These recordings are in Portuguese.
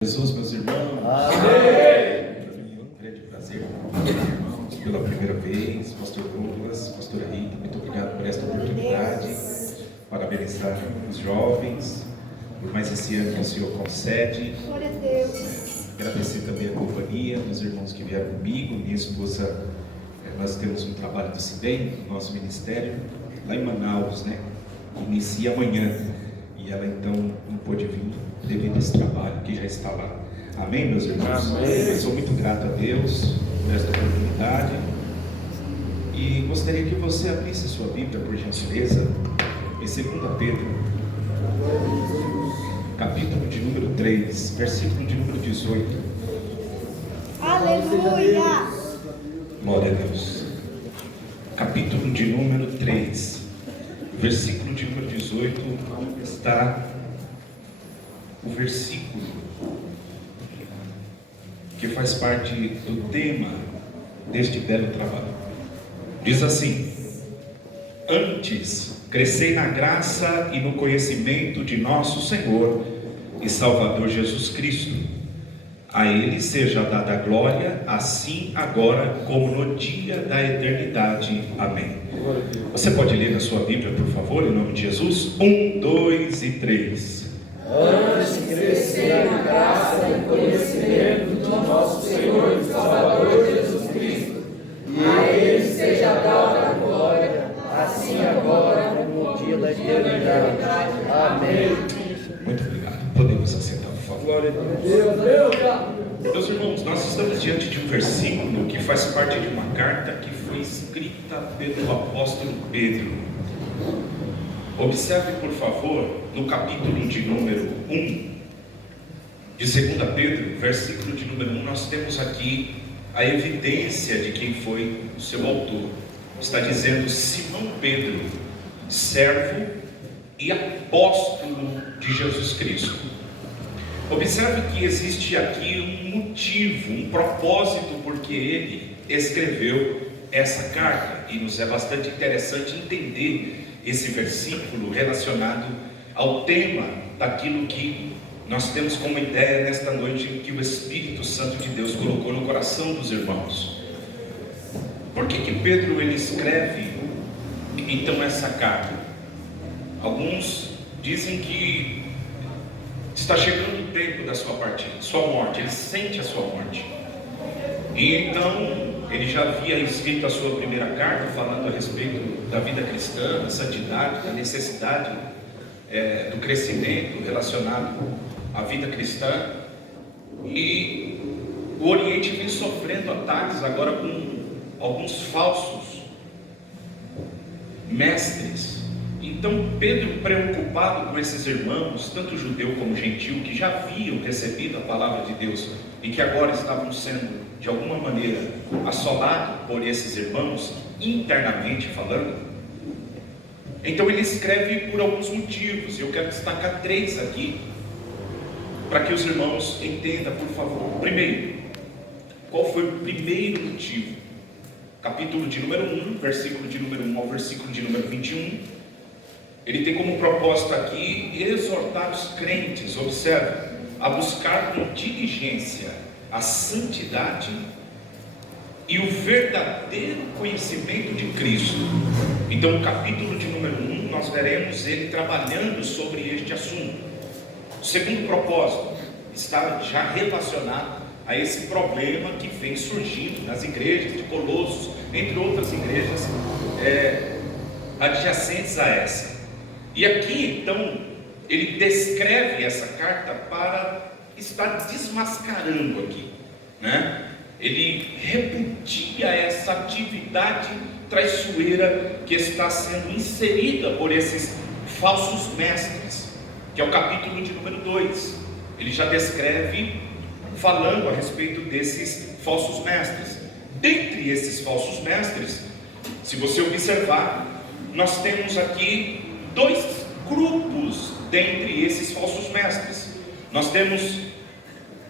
Jesus, meus irmãos. Amém. Um grande prazer irmãos, pela primeira vez, pastor Douglas, pastora Rita, muito obrigado por esta oportunidade, parabenizar os jovens, por mais esse ano que o Senhor concede. Glória a Deus. Agradecer também a companhia dos irmãos que vieram comigo, minha esposa. Nós temos um trabalho do CIDEM, no nosso ministério, lá em Manaus, né? Inicia amanhã, e ela então não pôde vir devido a esse trabalho que já está lá. Amém, meus irmãos? Amém. Eu sou muito grato a Deus por esta oportunidade e gostaria que você abrisse sua Bíblia, por gentileza, em 2 Pedro, capítulo de número 3, versículo de número 18. Aleluia. Glória a Deus. Capítulo de número 3, versículo de número 18, está o versículo que faz parte do tema deste belo trabalho. Diz assim: antes, crescei na graça e no conhecimento de nosso Senhor e Salvador Jesus Cristo. A Ele seja dada a glória, assim agora como no dia da eternidade. Amém. Você pode ler na sua Bíblia, por favor, em nome de Jesus? 1, 2 e 3. Antes crescer na graça e conhecimento de nosso Senhor e Salvador Jesus Cristo, e a Ele seja dada a glória, assim agora como no dia da eternidade. Amém. Muito obrigado. Podemos assentar, por favor. Glória a Deus. Meus irmãos, nós estamos diante de um versículo que faz parte de uma carta que foi escrita pelo apóstolo Pedro. Observe, por favor, no capítulo de número 1 de 2 Pedro, versículo de número 1, nós temos aqui a evidência de quem foi o seu autor. Está dizendo: Simão Pedro, servo e apóstolo de Jesus Cristo. Observe que existe aqui um motivo, um propósito porque ele escreveu essa carta, e nos é bastante interessante entender esse versículo relacionado ao tema daquilo que nós temos como ideia nesta noite, que o Espírito Santo de Deus colocou no coração dos irmãos. Por que Pedro ele escreve então essa carta? Alguns dizem que está chegando o tempo da sua partida, sua morte, ele sente a sua morte. E então ele já havia escrito a sua primeira carta falando a respeito da vida cristã, da santidade, da necessidade do crescimento relacionado à vida cristã. E o Oriente vem sofrendo ataques agora com alguns falsos mestres. Então Pedro, preocupado com esses irmãos, tanto judeu como gentil, que já haviam recebido a palavra de Deus e que agora estavam sendo de alguma maneira assolados por esses irmãos, internamente falando, então ele escreve por alguns motivos. Eu quero destacar 3 aqui, para que os irmãos entendam, por favor. Primeiro, qual foi o primeiro motivo? Capítulo de número 1, versículo de número 1 ao versículo de número 21, ele tem como propósito aqui exortar os crentes, observe, a buscar com diligência a santidade e o verdadeiro conhecimento de Cristo. Então, no capítulo de número 1, nós veremos ele trabalhando sobre este assunto. O segundo propósito está já relacionado a esse problema que vem surgindo nas igrejas de Colossos, entre outras igrejas adjacentes a essa. E aqui, então, ele descreve essa carta para estar desmascarando aqui, né? Ele repudia essa atividade traiçoeira que está sendo inserida por esses falsos mestres, que é o capítulo de número 2. Ele já descreve falando a respeito desses falsos mestres. Dentre esses falsos mestres, se você observar, nós temos aqui 2 grupos dentre esses falsos mestres. Nós temos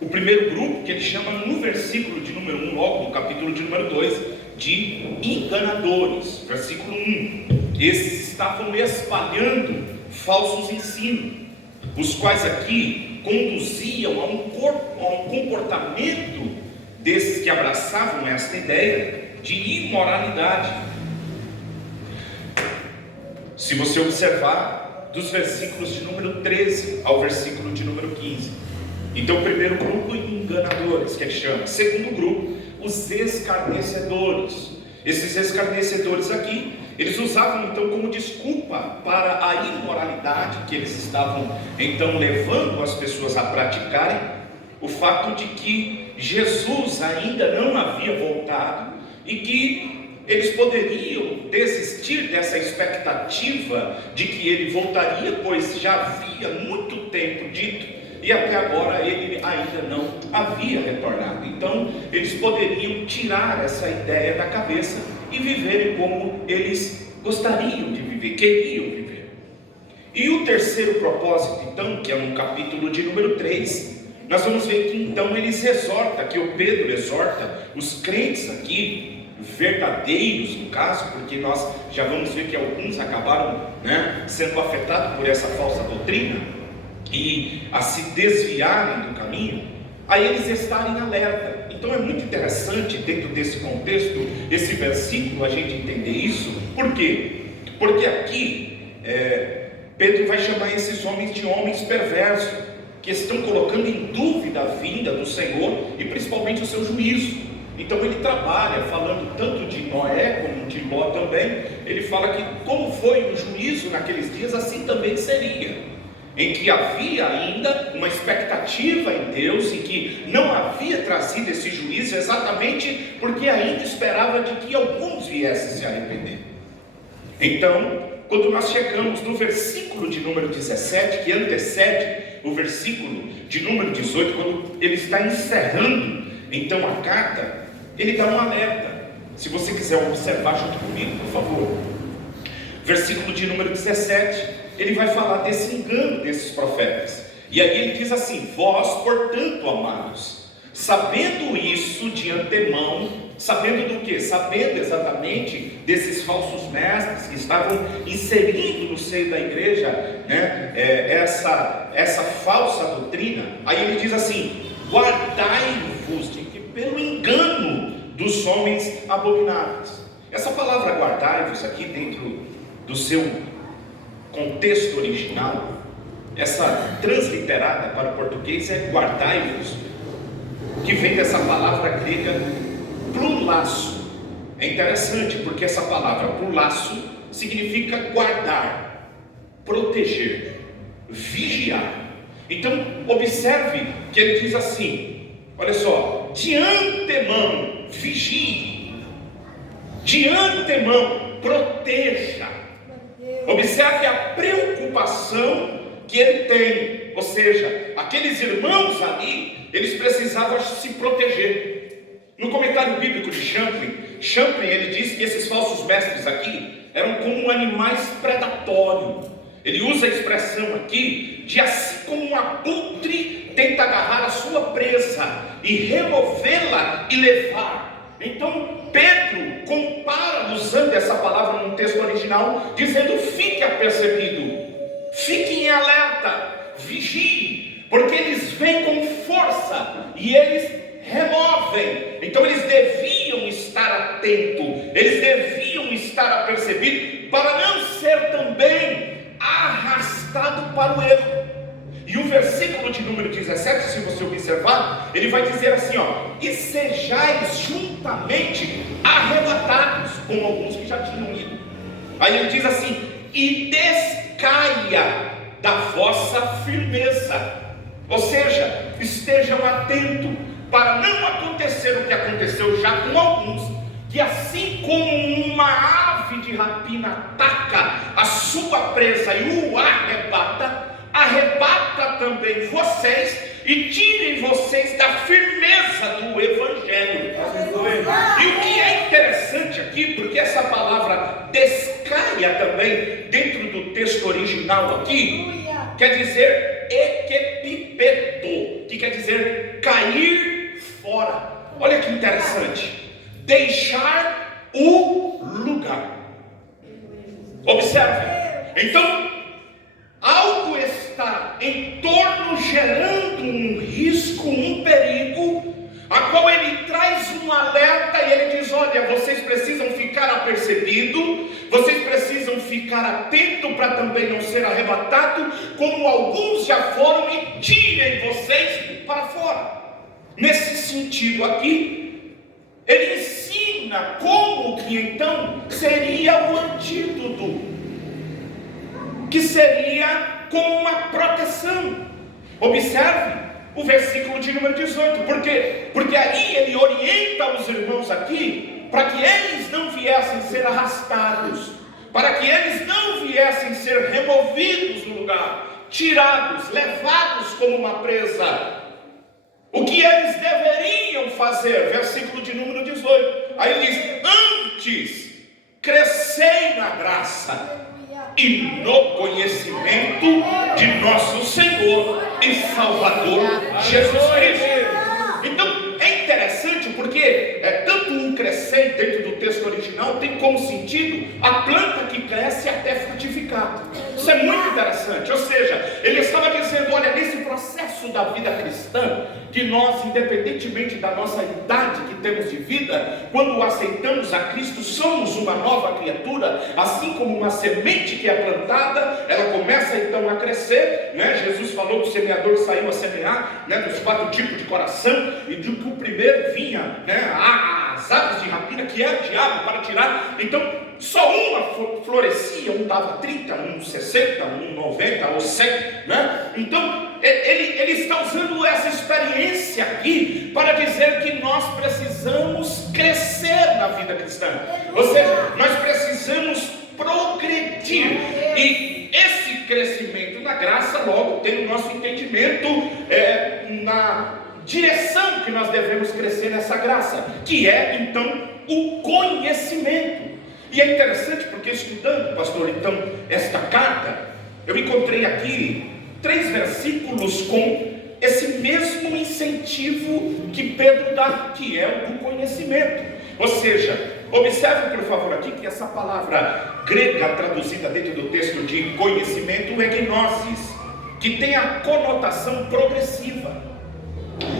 o primeiro grupo, que ele chama no versículo de número 1, logo no capítulo de número 2, de enganadores. Versículo 1. Esses estavam espalhando falsos ensinos, os quais aqui que conduziam a um comportamento desses que abraçavam esta ideia de imoralidade. Se você observar dos versículos de número 13 ao versículo de número 15. Então, o primeiro grupo, enganadores, que é que chama. Segundo grupo, os escarnecedores. Esses escarnecedores aqui, eles usavam então como desculpa para a imoralidade que eles estavam então levando as pessoas a praticarem, o fato de que Jesus ainda não havia voltado e que eles poderiam desistir dessa expectativa de que ele voltaria, pois já havia muito tempo dito e até agora ele ainda não havia retornado. Então eles poderiam tirar essa ideia da cabeça e viverem como eles gostariam de viver, queriam viver. E o terceiro propósito, então, que é no capítulo de número 3, nós vamos ver que então eles exortam, que o Pedro exorta os crentes aqui, verdadeiros no caso, porque nós já vamos ver que alguns acabaram sendo afetados por essa falsa doutrina e a se desviarem do caminho, a eles estarem alerta. Então é muito interessante dentro desse contexto, esse versículo, a gente entender isso. Por quê? Porque aqui Pedro vai chamar esses homens de homens perversos, que estão colocando em dúvida a vinda do Senhor e principalmente o seu juízo. Então ele trabalha falando tanto de Noé como de Ló também. Ele fala que como foi o juízo naqueles dias, assim também seria, em que havia ainda uma expectativa em Deus e que não havia trazido esse juízo exatamente porque ainda esperava de que alguns viessem se arrepender. Então, quando nós chegamos no versículo de número 17, que antecede o versículo de número 18, quando ele está encerrando então a carta, ele dá um alerta. Se você quiser observar junto comigo, por favor. Versículo de número 17, ele vai falar desse engano desses profetas. E aí ele diz assim: vós, portanto, amados, sabendo isso de antemão, sabendo do que? Sabendo exatamente desses falsos mestres que estavam inserindo no seio da igreja essa falsa doutrina. Aí ele diz assim: guardai-vos de que pelo engano dos homens abomináveis. Essa palavra guardai-vos aqui, dentro do seu contexto original, essa transliterada para o português é guardai-vos, que vem dessa palavra grega plulasso. É interessante porque essa palavra plulasso significa guardar, proteger, vigiar. Então observe que ele diz assim, olha só, de antemão vigie, de antemão proteja. Observe a preocupação que ele tem, ou seja, aqueles irmãos ali, eles precisavam se proteger. No comentário bíblico de Champlin, ele diz que esses falsos mestres aqui eram como animais predatórios. Ele usa a expressão aqui de assim como um abutre tenta agarrar a sua presa e removê-la e levar. Então Pedro compara, usando essa palavra no texto original, dizendo: fique apercebido, fique em alerta, vigie, porque eles vêm com força e eles removem. Então eles deviam estar atentos, eles deviam estar apercebidos, para não ser também arrastado para o erro. E o versículo de número 17, se você observar, ele vai dizer assim, e sejais juntamente arrebatados, como alguns que já tinham ido. Aí ele diz assim: e descaia da vossa firmeza. Ou seja, estejam atentos para não acontecer o que aconteceu já com alguns, que assim como uma ave de rapina ataca a sua presa e o arrebata também vocês e tirem vocês da firmeza do Evangelho. E o que é interessante aqui, porque essa palavra descaia também, dentro do texto original aqui, quer dizer equepipeto, que quer dizer cair fora. Olha que interessante, deixar o lugar. Observe, então algo está em entorno gerando um risco, um perigo, a qual ele traz um alerta e ele diz: olha, vocês precisam ficar apercebidos, vocês precisam ficar atentos para também não ser arrebatado, como alguns já foram, e tirem vocês para fora. Nesse sentido aqui, ele ensina como que então seria o antídoto, que seria como uma proteção. Observe o versículo de número 18, porque aí ele orienta os irmãos aqui, para que eles não viessem ser arrastados, para que eles não viessem ser removidos do lugar, tirados, levados como uma presa. O que eles deveriam fazer? Versículo de número 18, aí ele diz: antes, crescei na graça e no conhecimento de nosso Senhor e Salvador Jesus Cristo. Então é interessante porque tanto um crescer dentro do texto original tem como sentido a planta que cresce até frutificar. Isso é muito interessante. Ou seja, ele estava dizendo: olha, nesse processo da vida cristã, que nós, independentemente da nossa idade que temos de vida, quando aceitamos a Cristo, somos uma nova criatura. Assim como uma semente que é plantada, ela começa então a crescer, né? Jesus falou que o semeador saiu a semear, né, dos 4 tipos de coração, e de que o primeiro vinha, né, as aves de rapina, que é o diabo, para tirar. Então só uma florescia, um dava 30, um 60, um 90 ou 100, né? Então ele está usando essa experiência aqui para dizer que nós precisamos crescer na vida cristã. Ou seja, nós precisamos progredir. E esse crescimento na graça logo tem o nosso entendimento na direção que nós devemos crescer nessa graça, que é então o conhecimento. E é interessante porque, estudando, pastor, então esta carta, eu encontrei aqui 3 versículos com esse mesmo incentivo que Pedro dá, que é o do conhecimento. Ou seja, observe por favor aqui que essa palavra grega traduzida dentro do texto de conhecimento é gnosis, que tem a conotação progressiva.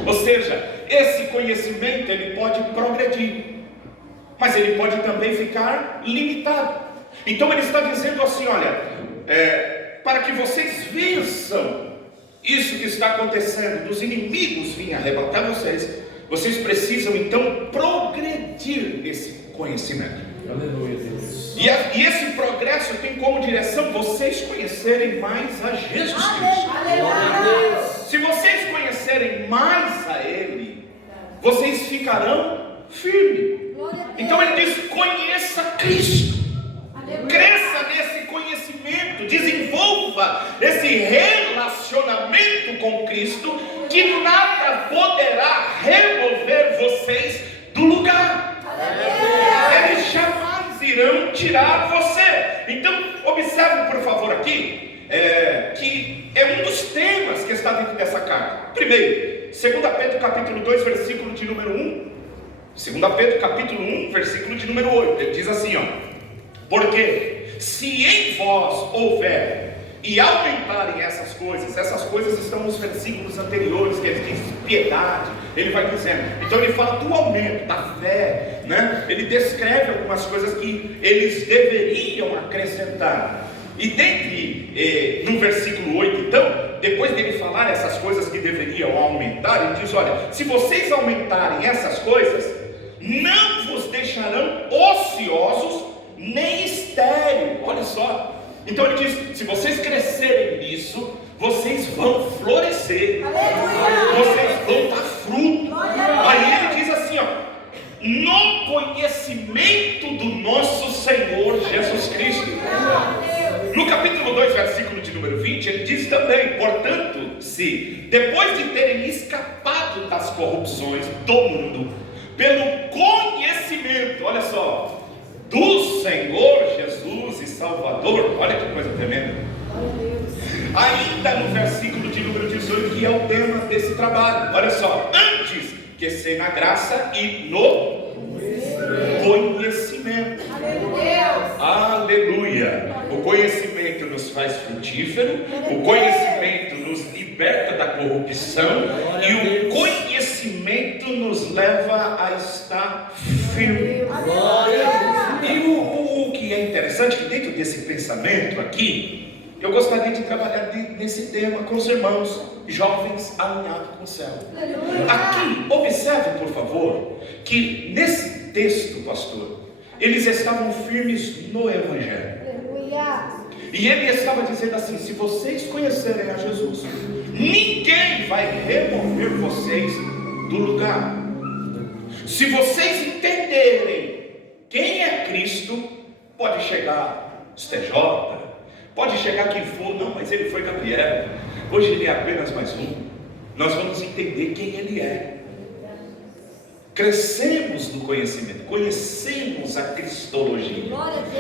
Ou seja, esse conhecimento ele pode progredir, mas ele pode também ficar limitado. Então ele está dizendo assim: olha, para que vocês vençam isso que está acontecendo, dos inimigos virem arrebatar vocês precisam então progredir nesse conhecimento. Aleluia, Deus. E esse progresso tem como direção vocês conhecerem mais a Jesus Cristo. Aleluia. Se vocês conhecerem mais a Ele, vocês ficarão firmes. Então ele diz: conheça Cristo, cresça nesse conhecimento, desenvolva esse relacionamento com Cristo, que nada poderá remover vocês do lugar. Eles jamais irão tirar você. Então observe por favor aqui, que é um dos temas que está dentro dessa carta. Primeiro, 2 Pedro capítulo 2 versículo de número 1. 2 Pedro capítulo 1 versículo de número 8, ele diz assim, ó: porque se em vós houver e aumentarem essas coisas estão nos versículos anteriores, que ele diz piedade, ele vai dizendo. Então ele fala do aumento da fé, né? Ele descreve algumas coisas que eles deveriam acrescentar. E dentre, no versículo 8 então, depois dele falar essas coisas que deveriam aumentar, ele diz: olha, se vocês aumentarem essas coisas, não vos deixarão ociosos nem estéril. Olha só. Então ele diz: se vocês crescerem nisso, vocês vão florescer. Aleluia. Vocês vão dar fruto. Aí ele diz assim, ó: no conhecimento do nosso Senhor Jesus Cristo. No capítulo 2, versículo de número 20, ele diz também: portanto, se depois de terem escapado das corrupções do mundo, pelo conhecimento, olha só, do Senhor Jesus e Salvador, olha que coisa tremenda. Ainda no versículo de número 18, que é o tema desse trabalho, olha só: antes que seja na graça e no conhecimento. Aleluia. O conhecimento nos faz frutífero, o conhecimento nos libera liberta da corrupção, e o conhecimento nos leva a estar firme. E o que é interessante, que dentro desse pensamento aqui, eu gostaria de trabalhar nesse tema com os irmãos jovens alinhados com o céu. Aqui, observe por favor, que nesse texto, pastor, eles estavam firmes no Evangelho. E ele estava dizendo assim: se vocês conhecerem a Jesus, ninguém vai remover vocês do lugar. Se vocês entenderem quem é Cristo, pode chegar STJ, pode chegar quem for, não, mas ele foi Gabriel, hoje ele é apenas mais um. Nós vamos entender quem ele é. Crescemos no conhecimento, conhecemos a cristologia,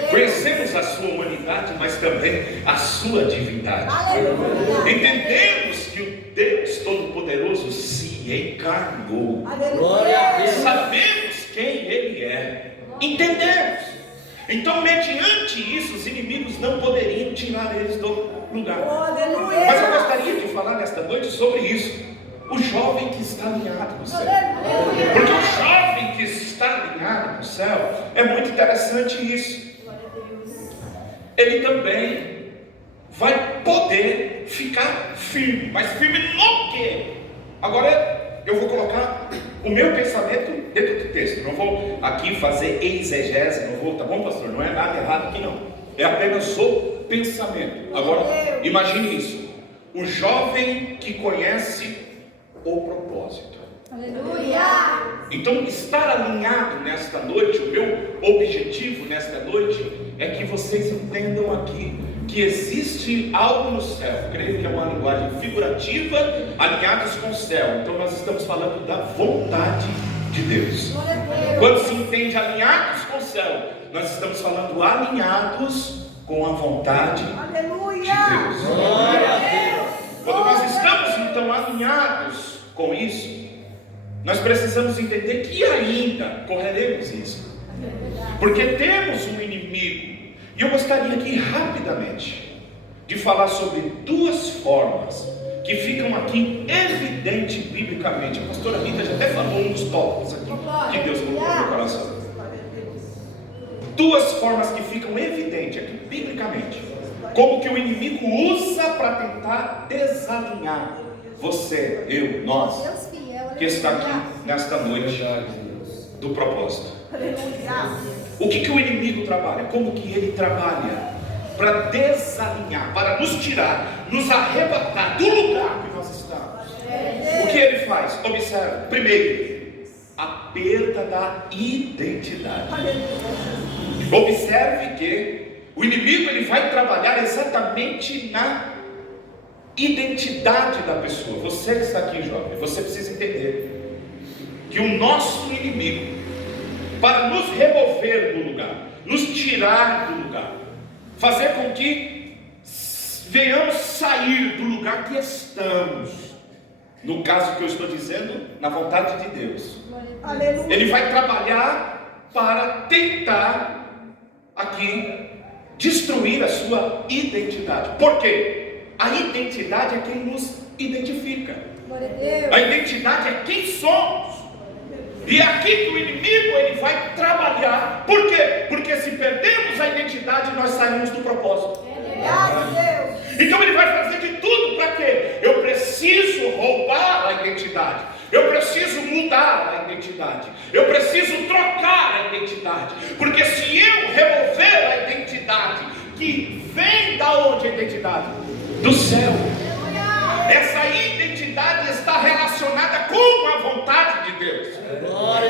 conhecemos a sua humanidade, mas também a sua divindade. Aleluia. Entendemos que o Deus Todo-Poderoso se encarnou. Sabemos quem Ele é, entendemos. Então, mediante isso, os inimigos não poderiam tirar eles do lugar. Mas eu gostaria de falar nesta noite sobre isso. O jovem que está alinhado com o céu. Porque o jovem que está alinhado com o céu, é muito interessante isso. Ele também vai poder ficar firme. Mas firme no quê? Agora eu vou colocar o meu pensamento dentro do texto. Não vou aqui fazer exegese, não vou, tá bom, pastor? Não é nada errado aqui não. É apenas o pensamento. Agora, imagine isso. O jovem que conhece o propósito. Aleluia! Então, estar alinhado nesta noite, o meu objetivo nesta noite é que vocês entendam aqui que existe algo no céu. Creio que é uma linguagem figurativa, alinhados com o céu. Então nós estamos falando da vontade de Deus. Quando se entende alinhados com o céu, nós estamos falando alinhados com a vontade de Deus. Glória a Deus. Quando nós estamos então alinhados com isso, nós precisamos entender que ainda correremos isso, porque temos um inimigo. E eu gostaria aqui rapidamente de falar sobre duas formas que ficam aqui evidentes biblicamente. A pastora Rita já até falou um dos tópicos aqui que Deus colocou no meu coração. Duas formas que ficam evidentes aqui biblicamente, como que o inimigo usa para tentar desalinhar você, eu, nós, que está aqui nesta noite do propósito. O que o inimigo trabalha? Como que ele trabalha para desalinhar, para nos tirar, nos arrebatar do lugar que nós estamos? O que ele faz? Observe, primeiro, a perda da identidade. Observe que o inimigo ele vai trabalhar exatamente na identidade da pessoa. Você que está aqui, jovem, você precisa entender que o nosso inimigo, para nos remover do lugar, nos tirar do lugar, fazer com que venhamos sair do lugar que estamos, no caso que eu estou dizendo, na vontade de Deus. Aleluia. Ele vai trabalhar para tentar aqui destruir a sua identidade. Por quê? A identidade é quem nos identifica. A identidade é quem somos. E aqui que o inimigo ele vai trabalhar. Por quê? Porque se perdemos a identidade, nós saímos do propósito. Então ele vai fazer de tudo para quê? Eu preciso roubar a identidade. Eu preciso mudar a identidade. Eu preciso trocar a identidade. Porque se eu remover a identidade, que vem da onde a identidade? Do céu. Essa identidade está relacionada com a vontade de Deus.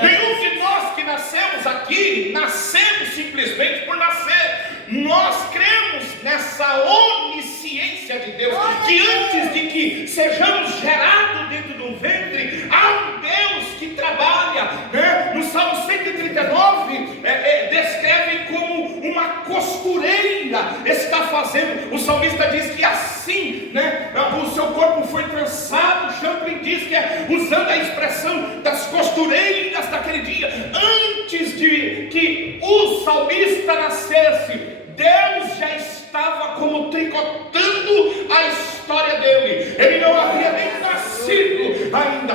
Nenhum de nós que nascemos aqui, nascemos simplesmente por nascer. Nós cremos nessa onisciência de Deus, que antes de que sejamos gerados dentro de um ventre, há um Deus que trabalha, né? No Salmo 139, descreve como uma costureira está fazendo. O salmista diz que assim, né, o seu corpo foi trançado. Champlin diz que usando a expressão das costureiras daquele dia, antes de que o salmista nascesse, Deus já estava como tricotando a história dele. Ele não havia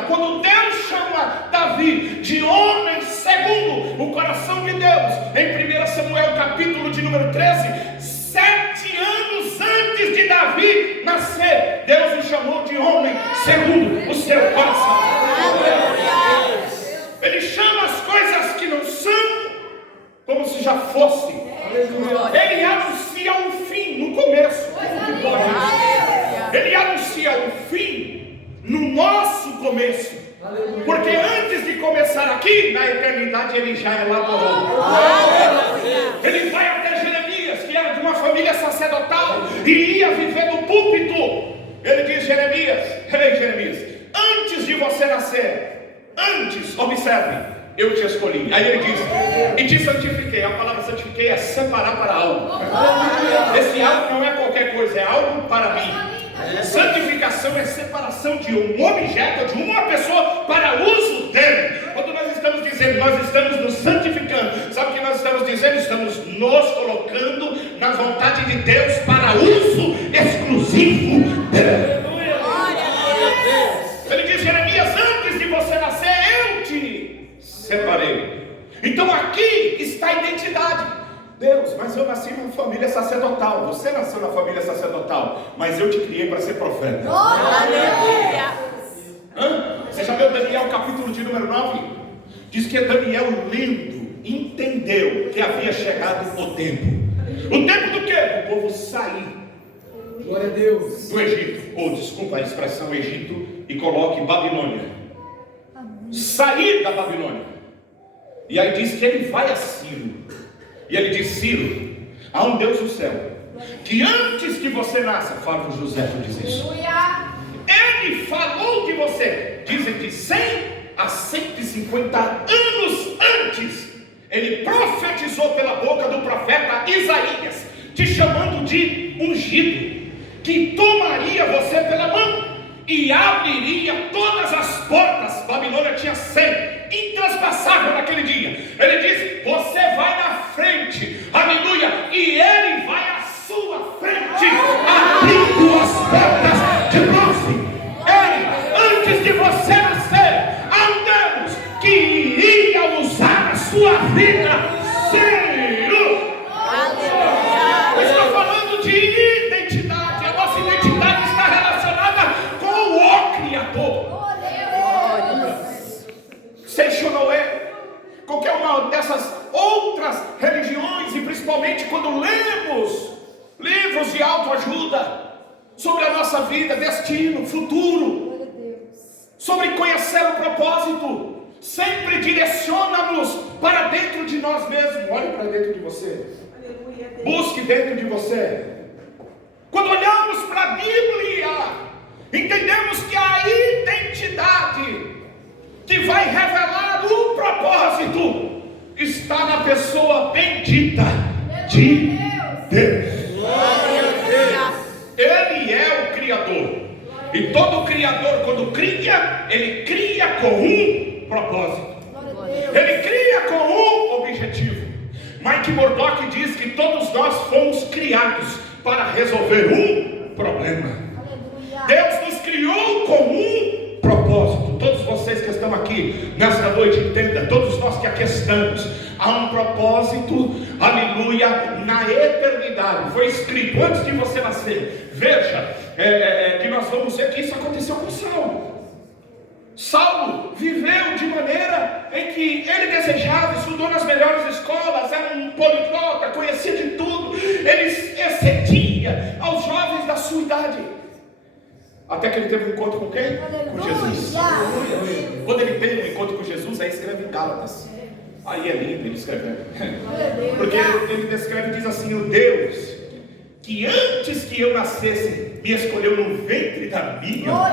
Quando Deus chama Davi de homem segundo o coração de Deus, em 1 Samuel capítulo de número 13, 7 anos antes de Davi nascer, Deus o chamou de homem segundo o seu coração. Ele chama as coisas que não são como se já fosse. Ele anuncia um fim no começo. Ele anuncia um fim no nosso começo. Porque antes de começar aqui, na eternidade, ele já elaborou. Ele vai até Jeremias, que era de uma família sacerdotal e ia viver no púlpito. Ele diz: Jeremias, ei Jeremias, antes de você nascer, antes, observe, eu te escolhi. Aí ele diz: e te santifiquei. A palavra santifiquei é separar para algo. Esse algo não é qualquer coisa, é algo para mim. Santificação é separação de um objeto, de uma pessoa, para uso dele. Quando nós estamos dizendo, nós estamos nos santificando, sabe o que nós estamos dizendo? Estamos nos colocando na vontade de Deus para uso exclusivo dele. Ele diz: Jeremias, antes de você nascer, eu te separei. Então aqui está a identidade. Deus, mas eu nasci numa família sacerdotal. Você nasceu na família sacerdotal, mas eu te criei para ser profeta. Você já leu Daniel capítulo de número 9? Diz que Daniel, lendo, entendeu que havia chegado o tempo. O tempo do quê? O povo sair. Glória a Deus. Do Egito, ou desculpa a expressão Egito, e coloque Babilônia. Sair da Babilônia. E aí diz que ele vai a Ciro. E ele diz: Ciro, há um Deus no céu, que antes que você nasça, fala com José, diz isso. Ele falou de você. Dizem que 100 a 150 anos antes, ele profetizou pela boca do profeta Isaías, te chamando de ungido, que tomaria você pela mão e abriria todas as portas. Babilônia tinha 100, intraspassável naquele dia. Ele diz: você vai na frente, aleluia, e ele vai à sua frente, abrindo as portas de bronze. Ele, antes de você nascer, há um Deus que iria usar a sua vida. Senhor, eu estou falando de identidade. A nossa identidade está relacionada com o Criador. Noé, qualquer uma dessas outras religiões, e principalmente quando lemos livros de autoajuda sobre a nossa vida, destino, futuro, sobre conhecer o propósito, sempre direciona-nos para dentro de nós mesmos. Olhe para dentro de você, busque dentro de você. Quando olhamos para a Bíblia, entendemos que a identidade que vai revelar o propósito está na pessoa bendita de Deus. Ele é o Criador. E todo Criador, quando cria, ele cria com um propósito. Ele cria com um objetivo. Mike Murdock diz que todos nós fomos criados para resolver um problema. Deus nos criou com um propósito. Todos vocês que estão aqui nesta noite, entenda, todos nós que aqui estamos, há um propósito, aleluia, na eternidade. Foi escrito antes de você nascer. Veja, que nós vamos ver que isso aconteceu com Saulo. Saulo viveu de maneira em que ele desejava, estudou nas melhores escolas, era um poliglota, conhecia de tudo, ele excedia aos jovens da sua idade. Até que ele teve um encontro com quem? Com Jesus. Quando ele teve um encontro com Jesus, aí escreve em Gálatas. Aí é lindo ele escrevendo. Porque ele descreve e diz assim: o Deus que antes que eu nascesse me escolheu no ventre da minha mãe.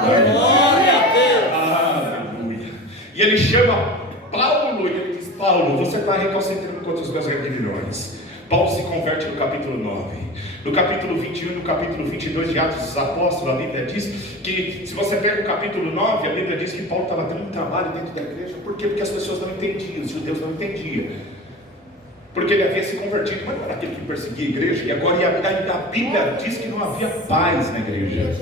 Aleluia. E ele chama Paulo e ele diz: Paulo, você está recalcitrando contra os meus rebeliões. Paulo se converte no capítulo 9. No capítulo 21 e no capítulo 22 de Atos dos Apóstolos, a Bíblia diz que, se você pega o capítulo 9, a Bíblia diz que Paulo estava tendo um trabalho dentro da igreja. Por quê? Porque as pessoas não entendiam, os judeus não entendiam. Porque ele havia se convertido, mas não era aquele que perseguia a igreja. E agora a Bíblia diz que não havia paz na igreja.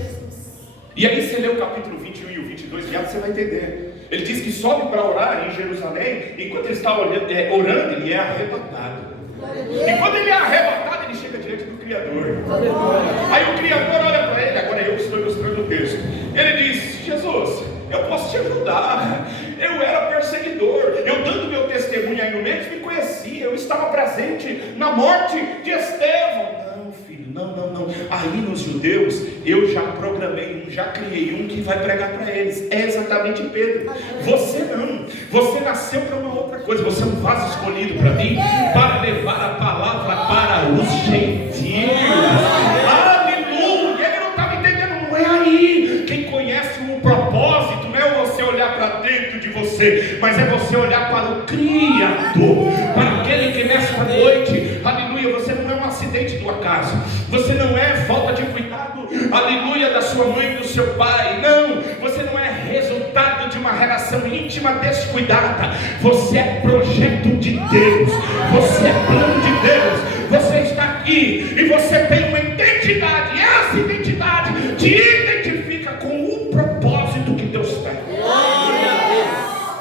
E aí você lê o capítulo 21 e o 22 22 diabos, você vai entender. Ele diz que sobe para orar em Jerusalém, e enquanto ele está orando, ele é arrebatado. E quando ele é arrebatado, ele chega diante do Criador. Aí o Criador olha para ele, agora eu estou ilustrando o texto. Ele diz: Jesus, eu posso te ajudar. Eu era perseguidor, eu dando meu testemunho aí no meio, me conhecia, eu estava presente na morte de Estevão. Não, filho, não. Aí nos judeus, eu já programei já criei um que vai pregar para eles. É exatamente Pedro. Você não, você nasceu para uma outra coisa, você é um vaso escolhido para mim, para levar a palavra para os gentios. Aleluia! Ele não estava entendendo, não é aí. Quem conhece o propósito não é você olhar para dentro de você, mas é você olhar para o Criador, para aquele que nesta noite, aleluia, você não é um acidente do acaso, você não é falta de cuidado, aleluia, da sua mãe e do seu pai, não, você não é resultado de uma relação íntima descuidada, você é projeto de Deus, você é plano de Deus, você está aqui e você tem uma identidade, e essa identidade te identifica com o propósito que Deus tem.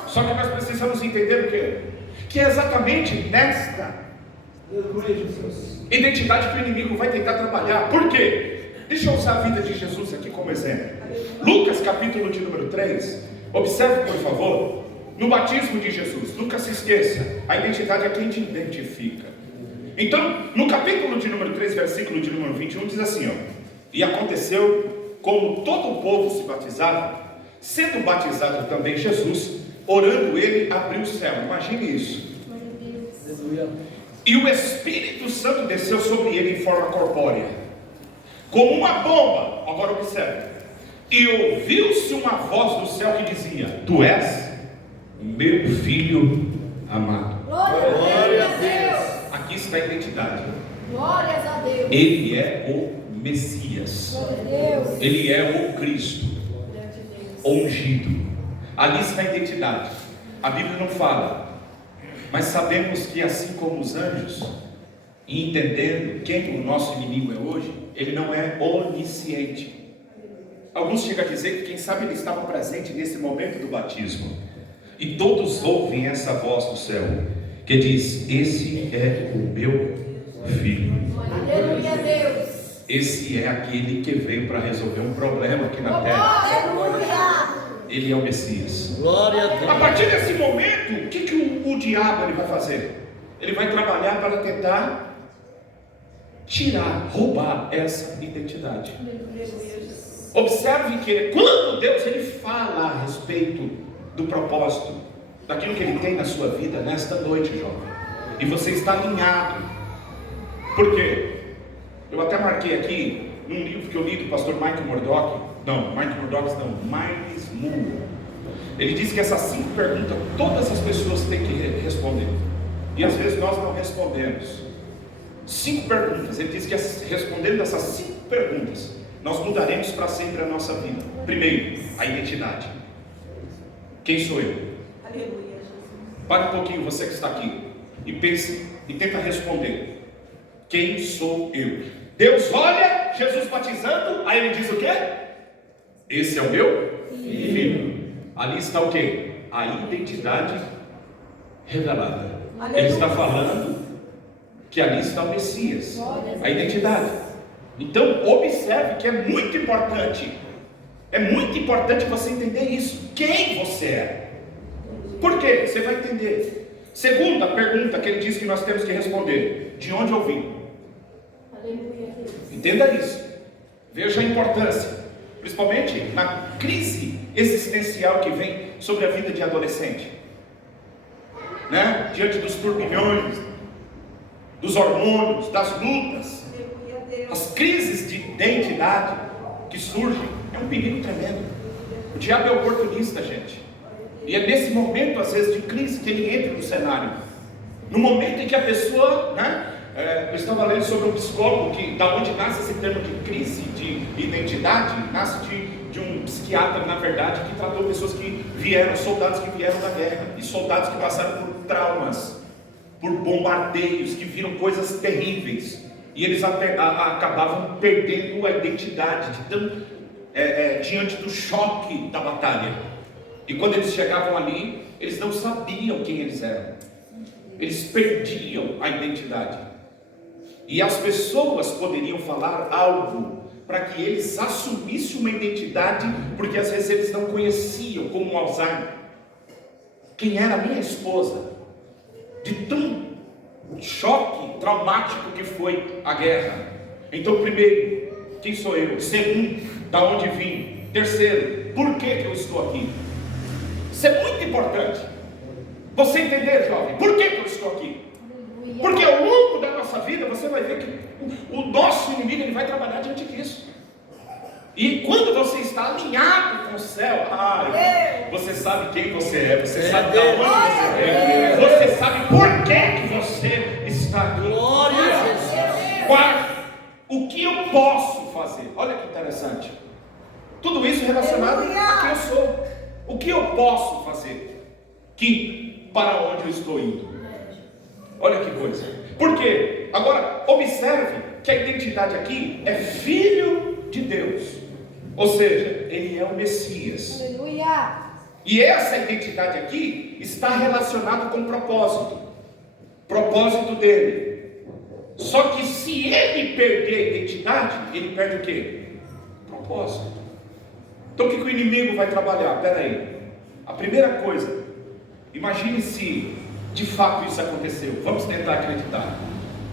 Só que nós precisamos entender o quê? Que é exatamente nesta identidade que o inimigo vai tentar trabalhar. Por quê? Deixa eu usar a vida de Jesus aqui como exemplo. Lucas capítulo de número 3. Observe por favor, no batismo de Jesus. Nunca se esqueça, a identidade é quem te identifica. Então, no capítulo de número 3, versículo de número 21, diz assim, ó: e aconteceu, como todo o povo se batizava, sendo batizado também Jesus, orando ele, abriu o céu. Imagine isso. E o Espírito Santo desceu sobre ele em forma corpórea, como uma bomba. Agora observe. E ouviu-se uma voz do céu que dizia: tu és o meu filho amado. Glória a Deus. Aqui está a identidade. Glórias a Deus. Ele é o Messias. Glória a Deus. Ele é o Cristo ungido. Ali está a identidade. A Bíblia não fala, mas sabemos que assim como os anjos, e entendendo quem o nosso inimigo é hoje, ele não é onisciente. Alguns chegam a dizer que quem sabe ele estava presente nesse momento do batismo, e todos ouvem essa voz do céu que diz: esse é o meu filho. Aleluia a Deus. Esse é aquele que veio para resolver um problema aqui na terra. Aleluia. Ele é o Messias. Glória a Deus. A partir desse momento, o que o diabo ele vai fazer? Ele vai trabalhar para tentar tirar, roubar essa identidade. Observe que quando Deus ele fala a respeito do propósito, daquilo que ele tem na sua vida nesta noite, jovem, e você está alinhado. Por quê? Eu até marquei aqui num livro que eu li do pastor Mike Murdock. Miles Moore. Ele diz que essas 5 perguntas todas as pessoas têm que responder, e às vezes nós não respondemos. 5 perguntas. Ele diz que respondendo essas 5 perguntas, nós mudaremos para sempre a nossa vida. Primeiro, a identidade. Quem sou eu? Aleluia, Jesus. Pare um pouquinho, você que está aqui, e pense e tenta responder: quem sou eu? Deus olha Jesus batizando, aí ele diz o quê? Esse é o meu filho. Ali está o quê? A identidade revelada. Ele está falando que ali está o Messias, a identidade. Então observe que é muito importante. É muito importante você entender isso. Quem você é? Por quê? Você vai entender. Segunda pergunta que ele diz que nós temos que responder: de onde eu vim? Aleluia, Deus. Entenda isso. Veja a importância, principalmente na crise existencial que vem sobre a vida de adolescente, né? Diante dos turbilhões, dos hormônios, das lutas, as crises de identidade que surgem, é um perigo tremendo. O diabo é oportunista, gente, e é nesse momento, às vezes, de crise que ele entra no cenário. No momento em que a pessoa, né? Eu estava lendo sobre um psicólogo, da onde nasce esse termo de crise de identidade, nasce de um psiquiatra, na verdade, que tratou pessoas que vieram, soldados que vieram da guerra, e soldados que passaram por traumas, por bombardeios, que viram coisas terríveis, e eles acabavam perdendo a identidade. Então, diante do choque da batalha. E quando eles chegavam ali, eles não sabiam quem eles eram. Eles perdiam a identidade. E as pessoas poderiam falar algo para que eles assumissem uma identidade, porque às vezes eles não conheciam, como um Alzheimer. Quem era minha esposa? De tão choque traumático que foi a guerra. Então, primeiro, quem sou eu? Segundo, da onde vim? Terceiro, por que eu estou aqui? Isso é muito importante. Você entender, jovem, por que eu estou aqui? Porque ao longo da nossa vida, você vai ver que o nosso inimigo ele vai trabalhar diante disso. E quando você está alinhado com o céu, você sabe quem você é, você sabe de onde você é, você sabe por que você está aqui. Quarto, o que eu posso fazer? Olha que interessante. Tudo isso relacionado a quem eu sou. O que eu posso fazer? Quinto, para onde eu estou indo? Olha que coisa. Por quê? Agora, observe que a identidade aqui é filho de Deus. Ou seja, ele é o Messias. Aleluia. E essa identidade aqui está relacionada com o propósito. Propósito dele. Só que se ele perder a identidade, ele perde o quê? Propósito. Então o que o inimigo vai trabalhar? Espera aí. A primeira coisa, imagine se de fato isso aconteceu. Vamos tentar acreditar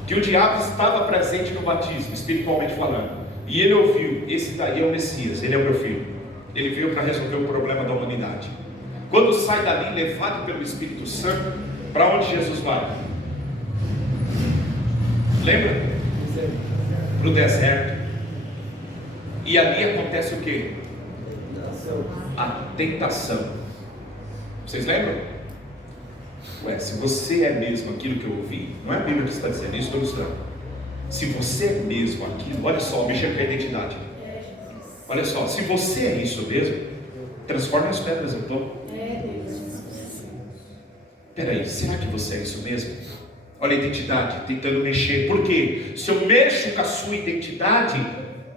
que o diabo estava presente no batismo, espiritualmente falando, e ele ouviu: esse daí é o Messias, ele é o meu filho, ele veio para resolver o problema da humanidade. Quando sai dali, levado pelo Espírito Santo, para onde Jesus vai? Lembra? Para o deserto. E ali acontece o quê? A tentação. Vocês lembram? Ué, se você é mesmo aquilo que eu ouvi, não é a Bíblia que está dizendo isso, estou ilustrando. Se você é mesmo aquilo, olha só, mexendo com a identidade. Olha só, se você é isso mesmo, transforma as pedras em pão. Peraí, será que você é isso mesmo? Olha a identidade, tentando mexer. Por quê? Se eu mexo com a sua identidade,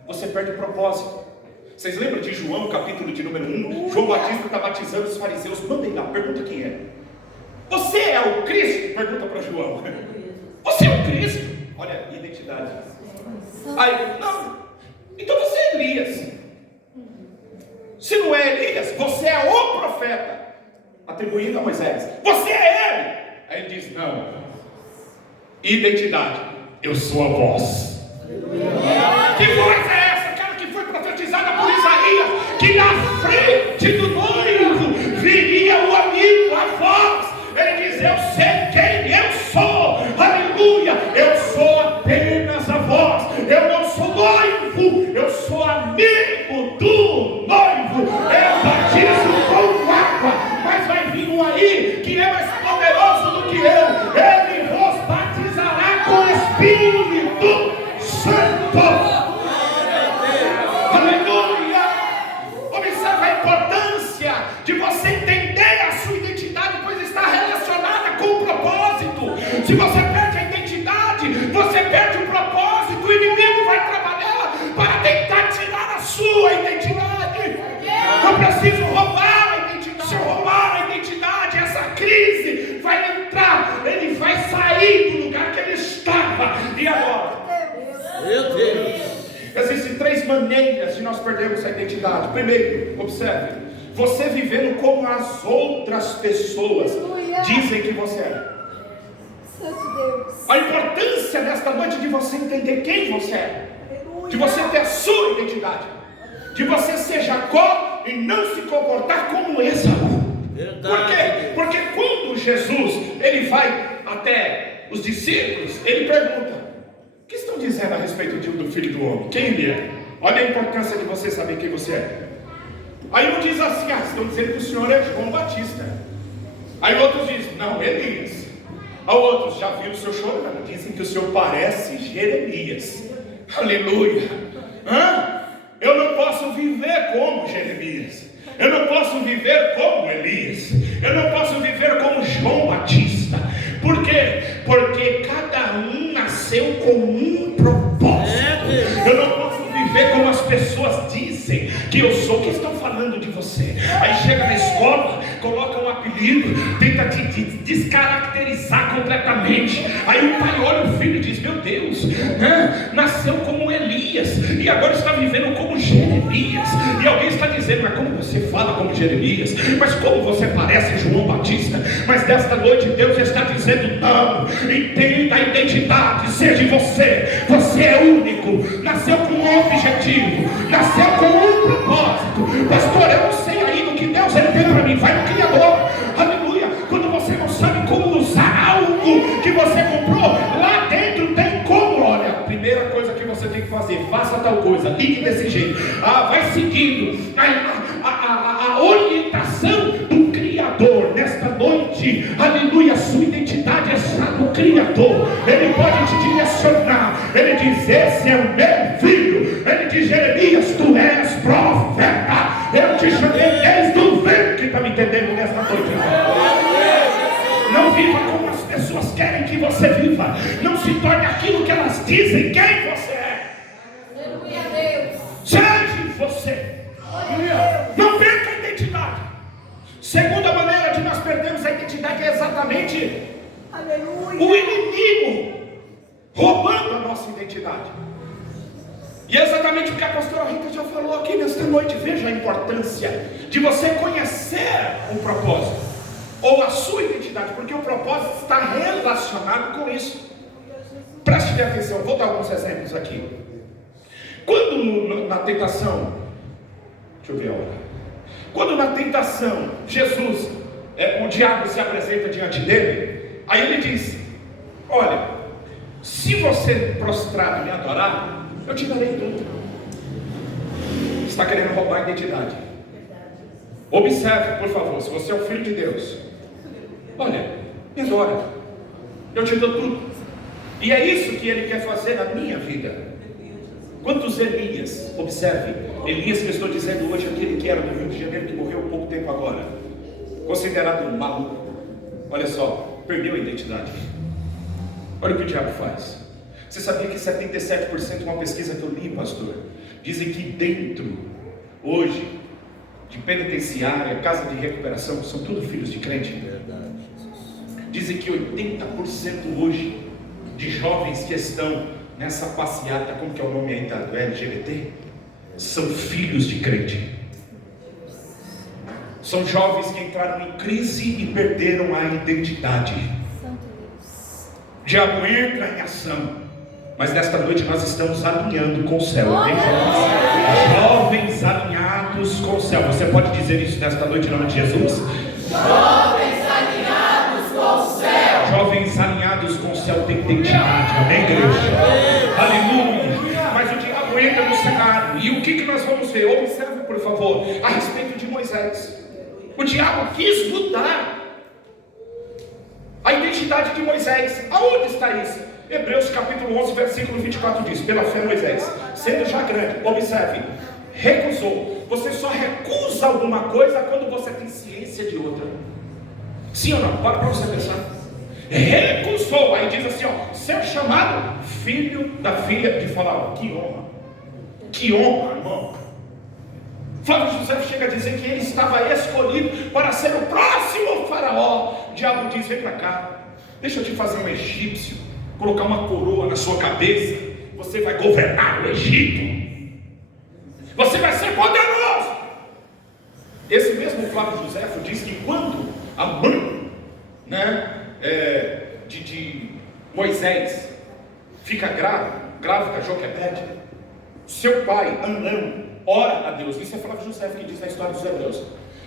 você perde o propósito. Vocês lembram de João, capítulo de número 1? João Batista está batizando os fariseus. Mandem lá, pergunta quem é. Você é o Cristo? Pergunta para João. Você é o Cristo? Olha a identidade. Aí, não. Então você é Elias. Se não é Elias, você é o profeta, atribuindo a Moisés. Você é ele. Aí ele diz: não. Identidade. Eu sou a voz. Que voz é essa? Aquela que foi profetizada por Isaías, que na frente do noivo viria o amigo, a voz. Ele diz: eu sei quem eu sou. Aleluia. Eu sou apenas a voz. Eu não sou noivo, eu sou amigo do noivo. Eu batizo com água, mas vai vir um aí que é mais poderoso do que eu. Ele vos batizará com o Espírito Santo. Aleluia. Observa a importância de você entender a sua identidade, pois está relacionada com o propósito. Se você perde a identidade, você perde o propósito. O inimigo vai trabalhar para tentar tirar a sua identidade. Eu preciso roubar a identidade. Se eu roubar a identidade, essa crise vai entrar. Ele vai sair do lugar que ele estava. E agora? Meu Deus! Existem 3 maneiras de nós perdermos a identidade. Primeiro, observe: você vivendo como as outras pessoas dizem que você é. A importância nesta noite de você entender quem você é, de você ter a sua identidade, de você ser Jacó e não se comportar como Esaú. Por quê? Porque quando Jesus ele vai até os discípulos, ele pergunta: o que estão dizendo a respeito do Filho do Homem? Quem ele é? Olha a importância de você saber quem você é. Aí um diz assim: estão dizendo que o Senhor é João Batista. Aí outros dizem: não, Elias. Aí outros: já viram o Senhor chorando, dizem que o Senhor parece Jeremias. Aleluia. Eu não posso viver como Jeremias. Eu não posso viver como Elias. Eu não posso viver como João Batista. Por quê? Porque cada um nasceu com um propósito. Eu não posso viver como as pessoas dizem que tenta te descaracterizar completamente. Aí o pai olha o filho e diz: meu Deus, nasceu como Elias e agora está vivendo como Jeremias. E alguém está dizendo: mas como você fala como Jeremias? Mas como você parece João Batista? Mas desta noite Deus está dizendo: não, entenda a identidade, seja você. Você é único, nasceu com um objetivo, nasceu com um propósito. Pastor, eu não sei ainda o que Deus tem para mim. Vai no Criador. Aleluia. Quando você não sabe como usar algo que você comprou, lá dentro tem como. Olha, a primeira coisa que você tem que fazer: faça tal coisa, ligue desse jeito. Vai seguindo a orientação do Criador. Nesta noite, aleluia, sua identidade está no Criador. Ele pode te direcionar. Ele diz: esse é o meu filho. Ele diz: Jeremias, tu és profeta. Eu te chamei desde o ventre. Está me entendendo nesta noite? Não viva como as pessoas querem que você viva. Não se torne aquilo que elas dizem quem você é. Aleluia a Deus. Seja você. Não perca a identidade. Segunda maneira de nós perdermos a identidade é exatamente o inimigo roubando a nossa identidade. E é exatamente o que a pastora Rita já falou aqui nesta noite. Veja a importância de você conhecer o propósito ou a sua identidade, porque o propósito está relacionado com isso. Preste bem atenção, vou dar alguns exemplos aqui. Quando na tentação, deixa eu ver a hora. Quando na tentação Jesus, o diabo se apresenta diante dele, aí ele diz: olha, se você prostrar e me adorar, eu te darei tudo. Está querendo roubar a identidade. Observe, por favor, se você é o filho de Deus, olha, me adora, eu te dou tudo. E é isso que ele quer fazer na minha vida. Quantos Elias, observe, Elias que eu estou dizendo hoje, aquele que era do Rio de Janeiro, que morreu há pouco tempo agora, considerado um maluco, olha só, perdeu a identidade. Olha o que o diabo faz. Você sabia que 77%, uma pesquisa que eu li, pastor, dizem que dentro, hoje, de penitenciária, casa de recuperação, são tudo filhos de crente? Verdade. Dizem que 80% hoje de jovens que estão nessa passeata, como que é o nome ainda do LGBT, são filhos de crente. São jovens que entraram em crise e perderam a identidade. O diabo entra em ação, mas nesta noite nós estamos alinhando com o céu. Jovens alinhados com o céu. Você pode dizer isso nesta noite em nome de Jesus? Jovens alinhados com o céu. Jovens alinhados com o céu têm identidade. Amém, igreja? Aleluia. Mas o diabo entra no cenário. E o que nós vamos ver? Observe, por favor, a respeito de Moisés. O diabo quis mudar a identidade de Moisés. Aonde está isso? Hebreus capítulo 11, versículo 24 diz: pela fé Moisés, sendo já grande, observe, recusou. Você só recusa alguma coisa quando você tem ciência de outra. Sim ou não? Para você pensar. Recusou, aí diz assim, ser chamado filho da filha de Faraó. Que honra, irmão. Flávio José chega a dizer que ele estava escolhido para ser o próximo Faraó. O diabo diz: vem para cá, deixa eu te fazer um egípcio, colocar uma coroa na sua cabeça, você vai governar o Egito, você vai ser poderoso. Esse mesmo Flávio José diz que quando a mãe de Moisés fica grávida, Joquebede, seu pai, Amrão, ora a Deus. Isso é Flávio José que diz na história dos Hebreus.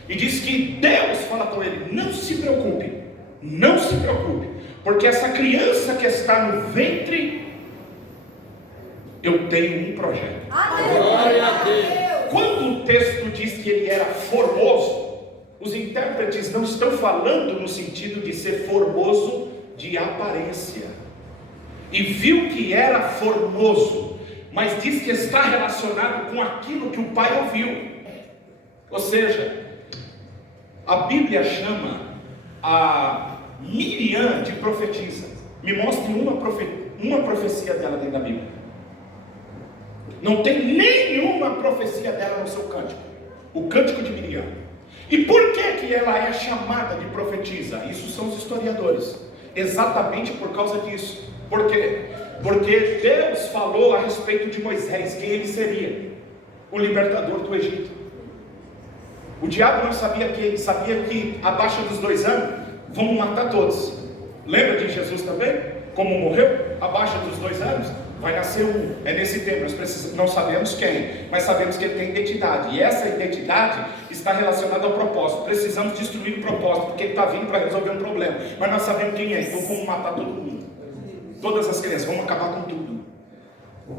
E diz que Deus fala com ele: não se preocupe, porque essa criança que está no ventre, eu tenho um projeto. Glória a Deus. Quando o texto diz que ele era formoso, os intérpretes não estão falando no sentido de ser formoso de aparência. E viu que era formoso, mas diz que está relacionado com aquilo que o pai ouviu. Ou seja, a Bíblia chama a Miriam de profetisa. Me mostre uma profecia dela dentro da Bíblia. Não tem nenhuma profecia dela no seu cântico. O cântico de Miriam. E por que ela é chamada de profetisa? Isso são os historiadores. Exatamente por causa disso. Por quê? Porque Deus falou a respeito de Moisés, que ele seria o libertador do Egito. O diabo não sabia que abaixo dos 2 anos vão matar todos. Lembra de Jesus também? Como morreu? Abaixo dos 2 anos vai nascer um. É nesse tempo, não sabemos quem, mas sabemos que ele tem identidade. E essa identidade está relacionada ao propósito. Precisamos destruir o propósito, porque ele está vindo para resolver um problema. Mas nós sabemos quem é, então vamos matar todo mundo. Todas as crianças, vamos acabar com tudo.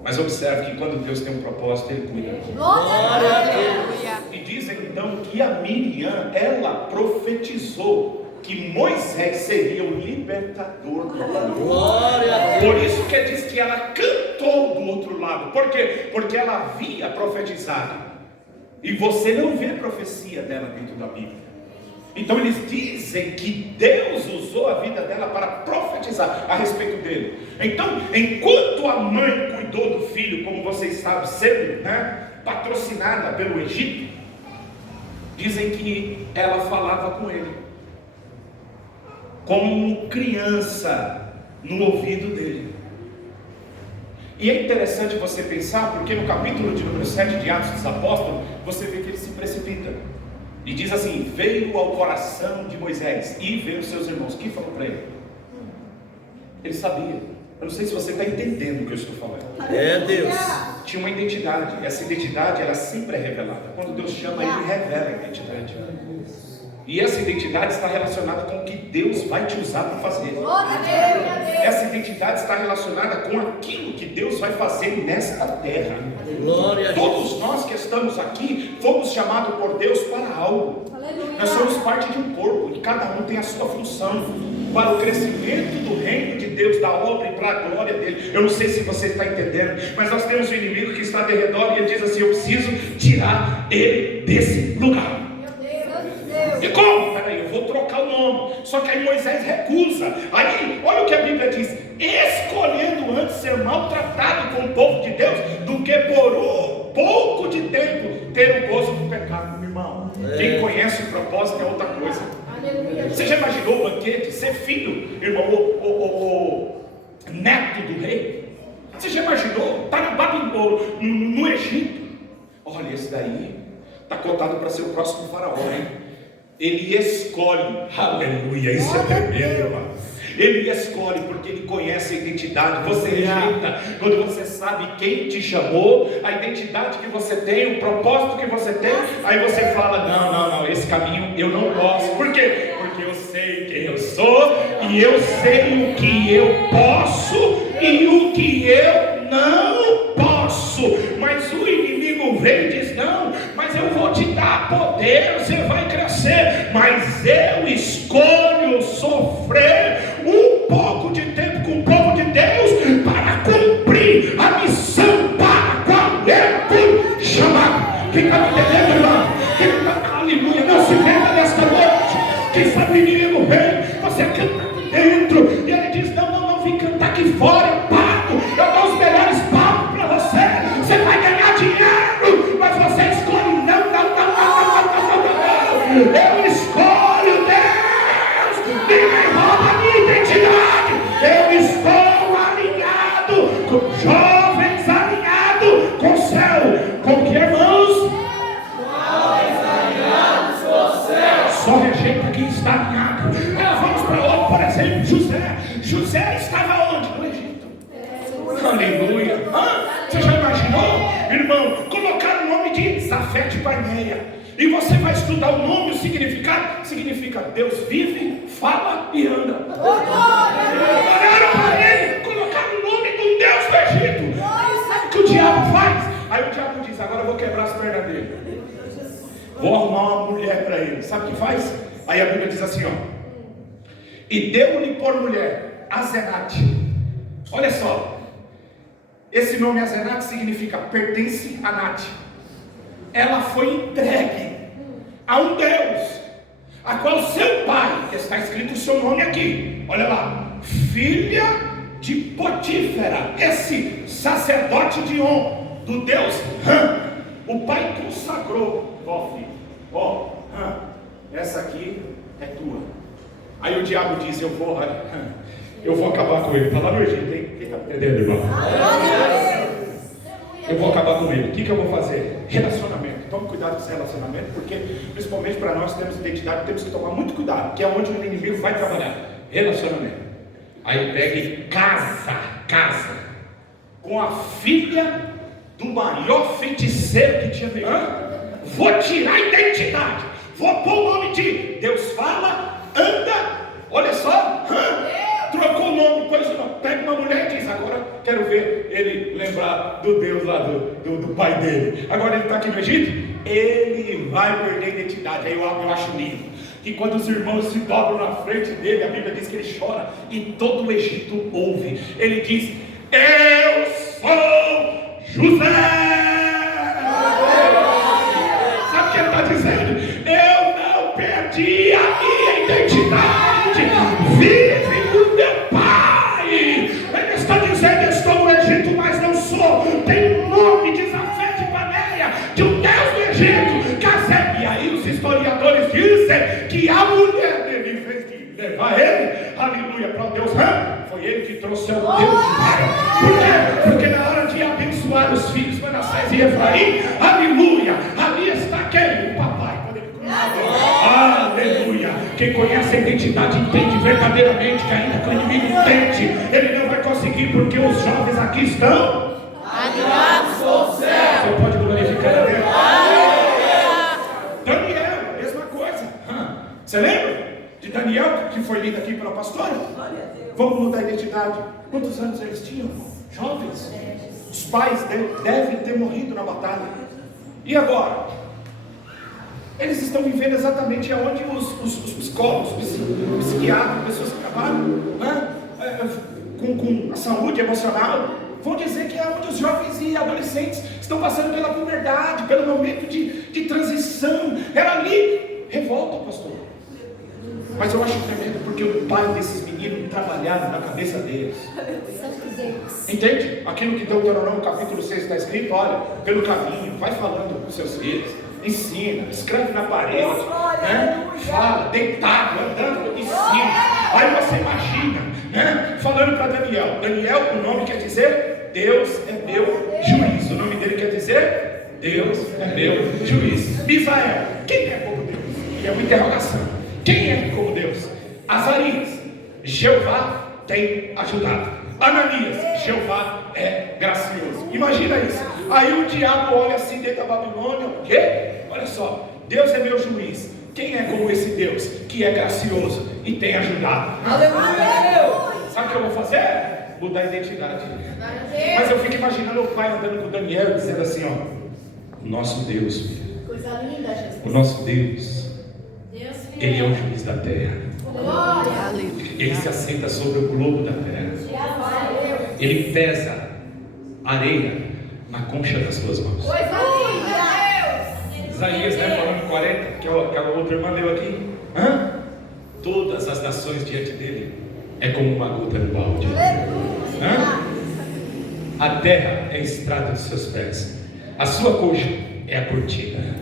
Mas observe que quando Deus tem um propósito, Ele cuida. Glória a Deus. E dizem então que a Miriam, ela profetizou que Moisés seria o libertador do povo. Glória a Deus. Por isso que diz que ela cantou do outro lado. Por quê? Porque ela havia profetizado. E você não vê profecia dela dentro da Bíblia. Então eles dizem que Deus usou a vida dela para profetizar a respeito dele. Então, enquanto a mãe cuidou do filho, como vocês sabem, sendo patrocinada pelo Egito, dizem que ela falava com ele, como criança, no ouvido dele. E é interessante você pensar, porque no capítulo de número 7 de Atos dos Apóstolos, você vê que ele se precipita. E diz assim: veio ao coração de Moisés e veio os seus irmãos. Quem falou para ele? Ele sabia. Eu não sei se você está entendendo o que eu estou falando. É Deus. Tinha uma identidade. Essa identidade, ela sempre é revelada. Quando Deus chama, Ele revela a identidade. E essa identidade está relacionada com o que Deus vai te usar para fazer. Glória a Deus. Essa identidade está relacionada com aquilo que Deus vai fazer nesta terra. Glória a Deus. Todos nós que estamos aqui fomos chamados por Deus para algo. Aleluia. Nós somos parte de um corpo e cada um tem a sua função para o crescimento do reino de Deus, da obra e para a glória dele. Eu não sei se você está entendendo, mas nós temos um inimigo que está de redor e ele diz assim: eu preciso tirar ele desse lugar. E como? Peraí, eu vou trocar o nome. Só que aí Moisés recusa. Aí, olha o que a Bíblia diz: escolhendo antes ser maltratado com o povo de Deus, do que por um pouco de tempo ter o gozo do pecado. Meu irmão, quem conhece o propósito é outra coisa. Aleluia. Você já imaginou o banquete, ser filho, irmão, o neto do rei? Você já imaginou? Está no Egito. Olha, esse daí está cotado para ser o próximo faraó, hein? Ele escolhe, aleluia, isso é tremendo, irmão. Ele escolhe porque ele conhece a identidade. Você rejeita quando você sabe quem te chamou, a identidade que você tem, o propósito que você tem. Aí você fala: não, esse caminho eu não posso. Por quê? Porque eu sei quem eu sou e eu sei o que eu posso e o que eu não posso. Mas o inimigo vem e diz: não, mas eu vou te dar poder, você vai crescer. Mas eu escolho sofrer um pouco de tempo com o povo de Deus para cumprir a missão para a qual eu fui chamado. Quem está me entendendo, irmão? Aleluia, não se venda nesta noite. Quem sabe o inimigo vem, você canta aqui dentro e ele diz: não, vem cantar aqui fora, eu pago, eu dou os melhores pagos para você, você vai ganhar dinheiro, mas você escolhe não. Eu escolho Deus, ninguém rouba a minha identidade. Eu estou alinhado com jovens, alinhado com o céu. Com que, irmãos? Jovens alinhados com o céu. Só rejeita quem está alinhado. Vamos para outro, por exemplo, José. José estava onde? No Egito. Aleluia. Você já imaginou, irmão, colocar o nome de Zafete Barneia? E você vai estudar o nome, o significado. Significa Deus vive, fala e anda. Olharam para ele, colocaram o nome de um Deus do Egito. Sabe o que o diabo faz? Aí o diabo diz: agora eu vou quebrar as pernas dele, vou arrumar uma mulher para ele. Sabe o que faz? Aí a Bíblia diz assim, e deu-lhe por mulher Azenate. Olha só, esse nome Azenate significa pertence a Nate. Ela foi entregue a um Deus, a qual seu pai, está escrito o seu nome aqui, olha lá, filha de Potífera, esse sacerdote de On, do Deus Ram. O pai consagrou, essa aqui é tua. Aí o diabo diz, eu vou acabar com ele. Está lá no Egito, hein? Quem está entendendo, irmão? Eu vou acabar com ele. O que eu vou fazer? Relacionamento. Tome cuidado com esse relacionamento, porque principalmente para nós temos identidade, temos que tomar muito cuidado, que é onde o inimigo vai trabalhar. Relacionamento. Aí pega e casa com a filha do maior feiticeiro que tinha feito. Vou tirar a identidade, vou pôr o nome de Deus fala, anda, olha só, trocou o nome, pois não, pega uma mulher e diz, agora quero ver ele lembrar do Deus lá do pai dele. Agora ele está aqui no Egito, ele vai perder a identidade. Aí eu acho lindo, e quando os irmãos se dobram na frente dele, a Bíblia diz que ele chora, e todo o Egito ouve. Ele diz, eu sou José. Sabe o que ele está dizendo? Eu não perdi a minha identidade, vive o meu pai. Ele está dizendo, eu estou no Egito, mas não sou. Tem um nome de Zafé de Paneia, de um Deus do Egito, Casé. E aí os historiadores dizem que a mulher dele, em vez de levar ele, aleluia, para o Deus foi ele que trouxe ao Deus pai. Por quê? Porque na hora de abençoar os filhos Manassés e Efraim, aleluia, ali está quem? O papai. Aleluia. Quem conhece a identidade entende verdadeiramente que ainda que o inimigo tente, ele não vai conseguir, porque os jovens aqui estão alinhados com o céu. Você pode glorificar a Deus. Daniel, mesma coisa. Você lembra de Daniel que foi lido aqui pela pastora? Vamos mudar a identidade. Quantos anos eles tinham? Jovens. Os pais devem ter morrido na batalha. E agora? Eles estão vivendo exatamente onde os psicólogos, os psiquiatras, pessoas que trabalham com a saúde emocional, vão dizer que é onde os jovens e adolescentes estão passando pela puberdade, pelo momento de transição. Era ali. Revolta, pastor. Mas eu acho tremendo, porque o pai desses meninos trabalharam na cabeça deles. Entende? Aquilo que Deuteronômio capítulo 6 está escrito, olha, pelo caminho, vai falando com seus filhos, ensina, escreve na parede, fala, deitado, andando, ensina. Aí você imagina, falando para Daniel. Daniel, o nome quer dizer, Deus é meu juiz. O nome dele quer dizer, Deus é meu juiz. Misael, quem é como Deus? E é uma interrogação. Quem é como Deus? Azarias, Jeová tem ajudado. Ananias, Jeová é gracioso. Imagina isso. Aí o diabo olha assim dentro da Babilônia. O quê? Olha só, Deus é meu juiz. Quem é como esse Deus que é gracioso e tem ajudado? Aleluia! Sabe o que eu vou fazer? Mudar a identidade. Mas eu fico imaginando o pai andando com Daniel dizendo assim, ó, o nosso Deus, filho. Coisa linda, Jesus. O nosso Deus, Ele é o juiz da terra. Glória. Ele se assenta sobre o globo da terra. Ele pesa areia na concha das suas mãos. Coisa linda, Deus. Isaías, falando 40, que aquela outra irmã leu aqui. Todas as nações diante dele é como uma gota no balde. A terra é a estrada dos seus pés. A sua coxa é a cortina.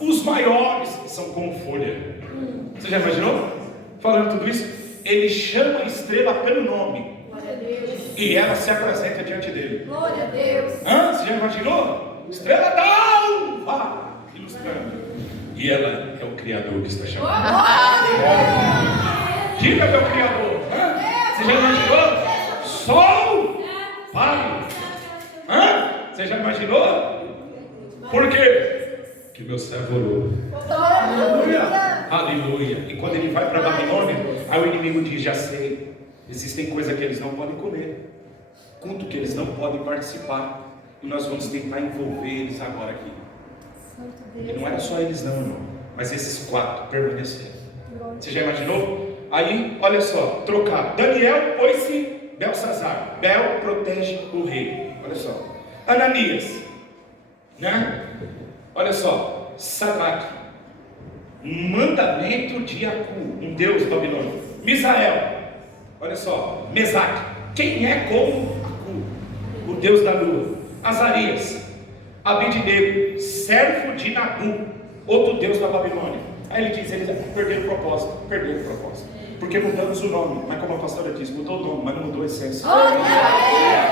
Os maiores são como folha. Você já imaginou? Falando tudo isso, ele chama a estrela pelo nome. Glória a Deus. E ela se apresenta diante dele. Glória a Deus. Você já imaginou? Estrela d'alva, ilustrando. E ela é o Criador que está chamando. Diga, meu Criador. Você já imaginou? Sol, vale. Você já imaginou? Por quê? Que meu servo orou. Aleluia. E quando ele vai para Babilônia, aí o inimigo diz, já sei, existem coisas que eles não podem comer, culto que eles não podem participar, e nós vamos tentar envolver eles agora aqui. E não era só eles não, irmão, mas esses 4 permaneceram. Você já imaginou? Aí, olha só, trocar. Daniel pôs-se Belsazar. Bel protege o rei. Olha só. Ananias, olha só, Sadraque, mandamento de Acu, um deus babilônico. Misael, olha só, Mesaque, quem é como Acu, o deus da lua. Azarias, Abednego, servo de Nabu, outro Deus da Babilônia. Aí ele diz, eles perderam o propósito, porque mudamos o nome, mas como a pastora disse, mudou o nome, mas não mudou a essência.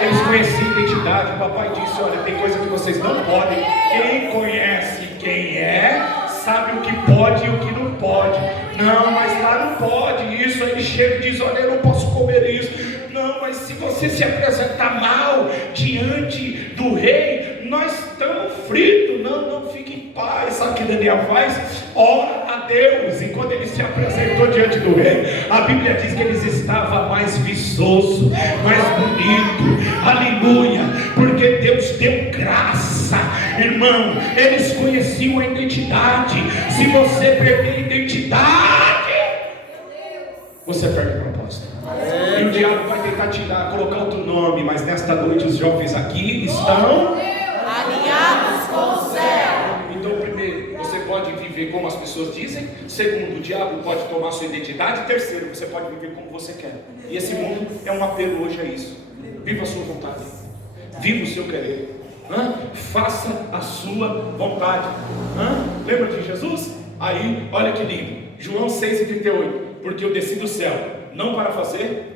Eles conheciam a identidade, o papai disse, olha, tem coisa que vocês não podem, quem conhece quem é, sabe o que pode e o que não pode. Não, mas lá não pode, isso, aí ele chega e diz, olha, eu não posso comer isso. Não, mas se você se apresentar mal diante do rei, nós estamos fritos. Não, fique em paz. Sabe o que Daniel faz? Ora a Deus. E quando ele se apresentou diante do rei, a Bíblia diz que ele estava mais viçoso, mais bonito. Aleluia, porque Deus deu graça. Irmão, eles conheciam a identidade. Se você perder a identidade, você perde o propósito. E o diabo vai tentar tirar, colocar outro nome, mas nesta noite os jovens aqui estão alinhados com o céu. Então, primeiro, você pode viver como as pessoas dizem. Segundo, o diabo pode tomar sua identidade. Terceiro, você pode viver como você quer. E esse mundo é um apelo hoje a isso. Viva a sua vontade, viva o seu querer, faça a sua vontade. Lembra de Jesus? Aí, olha que lindo, João 6,38. Porque eu desci do céu, não para fazer.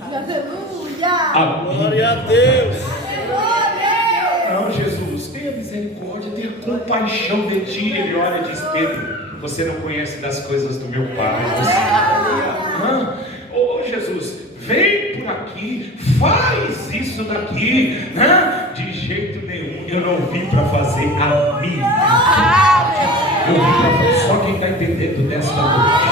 Aleluia! Glória a Deus. Não, Jesus, tenha misericórdia, tenha compaixão de ti. Ele olha e diz, Pedro, você não conhece das coisas do meu Pai. Ô Jesus, vem por aqui, faz isso daqui. De jeito nenhum, eu não vim para fazer a minha. Eu vim para fazer, só quem está entendendo desta noite.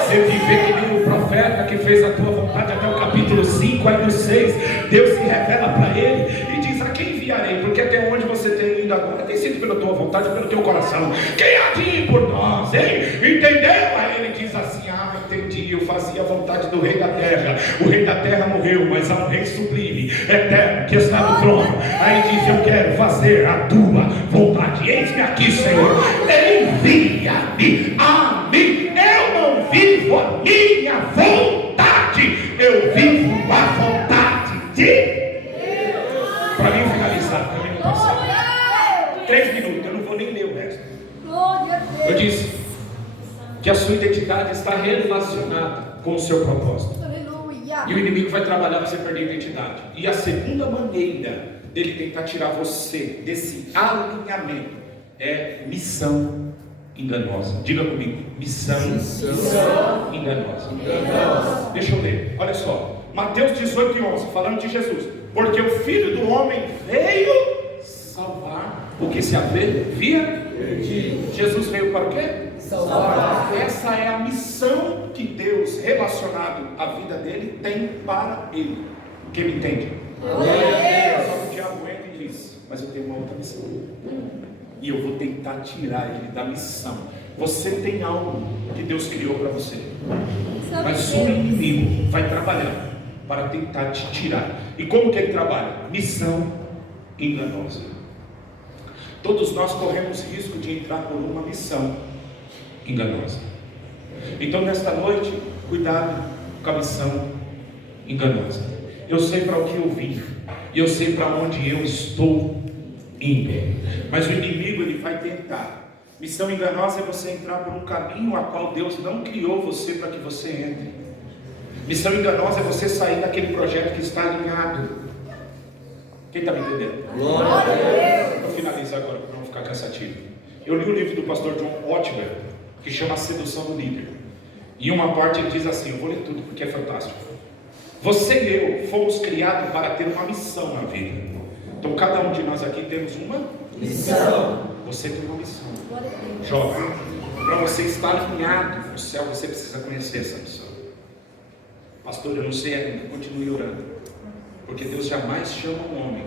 Você viver que nem o profeta que fez a tua vontade até o capítulo 5, aí no 6, Deus se revela para ele e diz, a quem enviarei? Porque até onde você tem ido agora tem sido pela tua vontade, pelo teu coração. Quem há de ir por nós, hein? Entendeu? Aí ele diz assim, entendi, eu fazia a vontade do rei da terra. O rei da terra morreu, mas há um rei sublime, eterno, que está no trono. Aí diz, eu quero fazer a tua vontade. Eis-me aqui, Senhor, envia-me a mim. Eu não vivo a minha vontade, eu vivo a vontade de Deus. Para mim finalizar, também não passar 3 minutos, eu não vou nem ler o resto. Eu disse que a sua identidade está relacionada com o seu propósito. E o inimigo vai trabalhar para você perder a identidade. E a segunda maneira dele tentar tirar você desse alinhamento é missão enganosa. Diga comigo, missão enganosa. Deixa eu ler, olha só, Mateus 18:11, falando de Jesus. Porque o Filho do Homem veio salvar o que se havia perdido. Jesus veio para o quê? Salvar. Essa é a missão que Deus, relacionado à vida dele, tem para ele. Quem me entende? Só que o diabo entra e diz, mas eu tenho uma outra missão. E eu vou tentar tirar ele da missão. Você tem algo que Deus criou para você, mas o inimigo vai trabalhar para tentar te tirar. E como que ele trabalha? Missão enganosa. Todos nós corremos risco de entrar por uma missão enganosa. Então nesta noite, cuidado com a missão enganosa. Eu sei para o que eu vim, e eu sei para onde eu estou indo, mas o inimigo ele vai tentar. Missão enganosa é você entrar por um caminho a qual Deus não criou você para que você entre. Missão enganosa é você sair daquele projeto que está alinhado. Quem está me entendendo? Glória a Deus. Vou finalizar agora para não ficar cansativo. Eu li o livro do pastor John Ortberg, que chama A Sedução do Líder. E uma parte ele diz assim, eu vou ler tudo porque é fantástico. Você e eu fomos criados para ter uma missão na vida. Então cada um de nós aqui temos uma missão. Você tem uma missão. Jovem, para você estar alinhado no céu, você precisa conhecer essa missão. Pastor, eu não sei ainda, continue orando. Porque Deus jamais chama um homem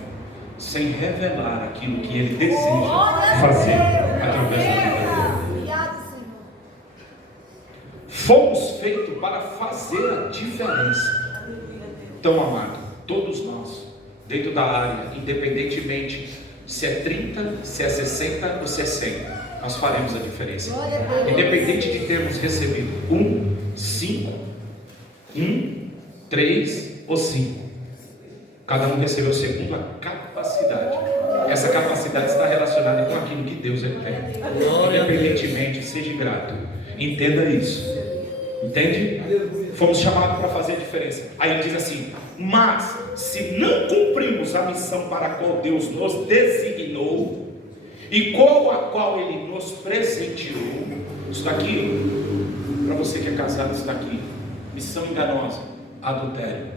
sem revelar aquilo que ele deseja fazer através da vida dele. Fomos feitos para fazer a diferença. Então, amado, todos nós, dentro da área, independentemente se é 30, se é 60 ou se é 100, nós faremos a diferença. Independente de termos recebido 1, 5, 1, 3 ou 5, cada um recebeu segundo a capacidade. Essa capacidade está relacionada com aquilo que Deus ele tem. Independentemente, seja grato. Entenda isso. Entende? Fomos chamados para fazer a diferença. Aí ele diz assim: mas se não cumprimos a missão para a qual Deus nos designou e com a qual Ele nos presenteou, isso daqui, para você que é casado, isso daqui, missão enganosa, adultério.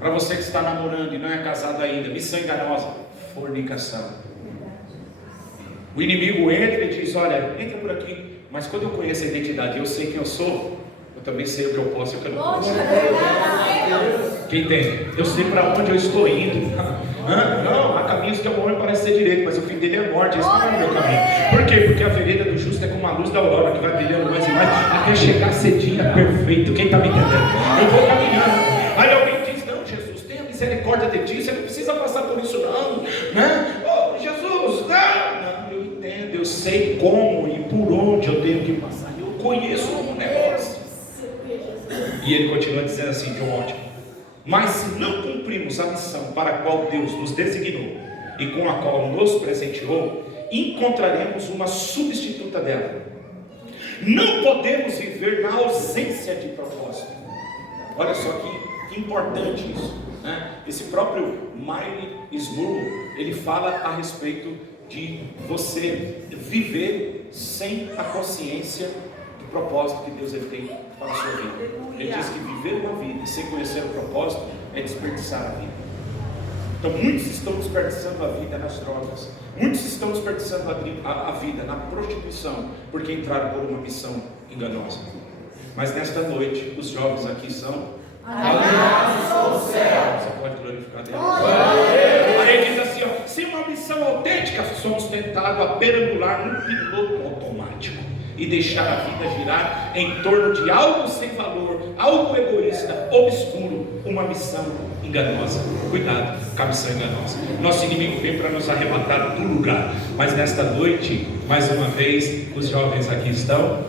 Para você que está namorando e não é casado ainda, missão enganosa, fornicação. O inimigo entra e diz: olha, entra por aqui. Mas quando eu conheço a identidade, eu sei quem eu sou, eu também sei o que eu posso e o que eu não posso. Quem tem? Eu sei para onde eu estou indo. Não, há caminhos que ao homem parece ser direito, mas o fim dele é morte. Esse não é o meu caminho. Por quê? Porque a vereda do justo é como a luz da aurora, que vai brilhando mais e mais, até chegar a ser dia perfeito. Quem está me entendendo? Eu vou caminhando. Aí alguém diz: não, Jesus, tenha misericórdia de ti, você não precisa passar por isso não, né? Oh, Jesus, não, eu entendo, eu sei como e por onde eu tenho que passar, eu conheço um negócio. E ele continua dizendo assim, Timóteo: mas se não cumprimos a missão para a qual Deus nos designou e com a qual nos presenteou, encontraremos uma substituta dela. Não podemos viver na ausência de propósito. Olha só que importante isso, né? Esse próprio Myles Munroe, ele fala a respeito de você viver sem a consciência do propósito que Deus ele tem para a sua vida. Ele diz que viver uma vida sem conhecer o propósito é desperdiçar a vida. Então muitos estão desperdiçando a vida nas drogas, muitos estão desperdiçando a vida na prostituição, porque entraram por uma missão enganosa. Mas nesta noite, os jovens aqui são alinhados com o céu. Você pode glorificar Deus. Aí ele diz assim, ó: sem uma missão autêntica, somos tentados a perambular no piloto automático e deixar a vida girar em torno de algo sem valor, algo egoísta, obscuro, uma missão enganosa. Cuidado com a missão enganosa. Nosso inimigo vem para nos arrebatar do lugar. Mas nesta noite, mais uma vez, os jovens aqui estão